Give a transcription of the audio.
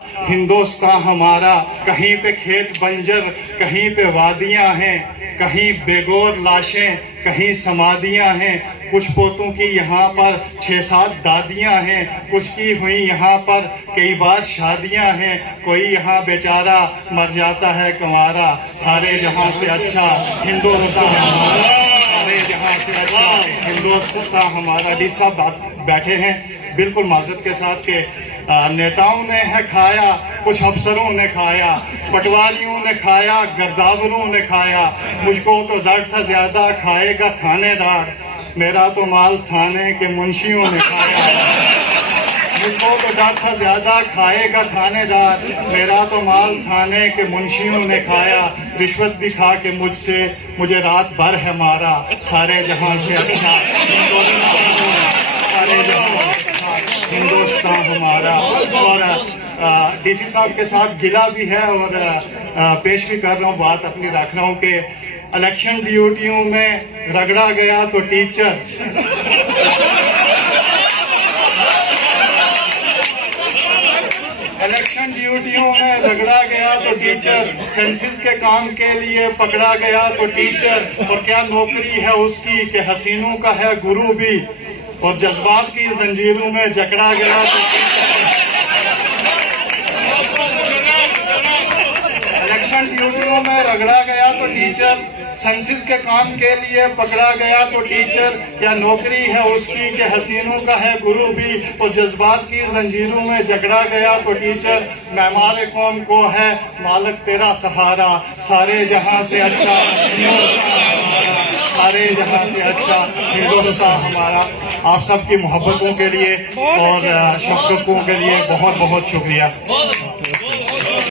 हिंदुस्तान हमारा, कहीं पे खेत बंजर, कहीं पे वादियां हैं, कहीं बेगौर लाशें, कहीं समाधियां हैं। कुछ पोतों की यहाँ पर 6-7 दादियां हैं, कुछ की हुई यहाँ पर कई बार शादियां हैं। कोई यहाँ बेचारा मर जाता है कंवारा। सारे जहां से अच्छा हिंदुस्तान हमारा, सारे जहां से अच्छा हिंदुस्तान हमारा। डी साहब बैठे हैं बिल्कुल माजरत के साथ के नेताओं ने है खाया, कुछ अफसरों ने खाया, पटवारियों ने खाया, गर्दावरों ने खाया। मुझको तो डर था ज्यादा खाएगा थानेदार, मेरा तो माल थाने के मुंशियों ने खाया। मुझको तो डर था ज्यादा खाएगा थानेदार, मेरा तो माल थाने के मुंशियों ने खाया। रिश्वत भी खा के मुझे रात भर है मारा। सारे जहां से अच्छा सारे जहां हिंदुस्तान हमारा। और डीसी साहब के साथ गिला भी है और पेश भी कर रहा हूँ, बात अपनी रख रहा हूँ कि इलेक्शन ड्यूटियों में रगड़ा गया तो टीचर, इलेक्शन ड्यूटियों में रगड़ा गया तो टीचर, सेंसिस के काम के लिए पकड़ा गया तो टीचर। और क्या नौकरी है उसकी कि हसीनों का है गुरु भी, और जज्बात की जंजीरों में जकड़ा गया तो इलेक्शन ड्यूटियों में रगड़ा गया तो टीचर, सेंसिस के काम के लिए पकड़ा गया तो टीचर। क्या नौकरी है उसकी कि हसीनों का है गुरु भी, और जज्बात की जंजीरों में जकड़ा गया तो टीचर। मेमार कौम को है मालिक तेरा सहारा, सारे जहां से अच्छा सारे जहां से अच्छा हिंदुस्तान हमारा। आप सबकी मोहब्बतों के लिए और शफकतों के लिए बहुत बहुत शुक्रिया।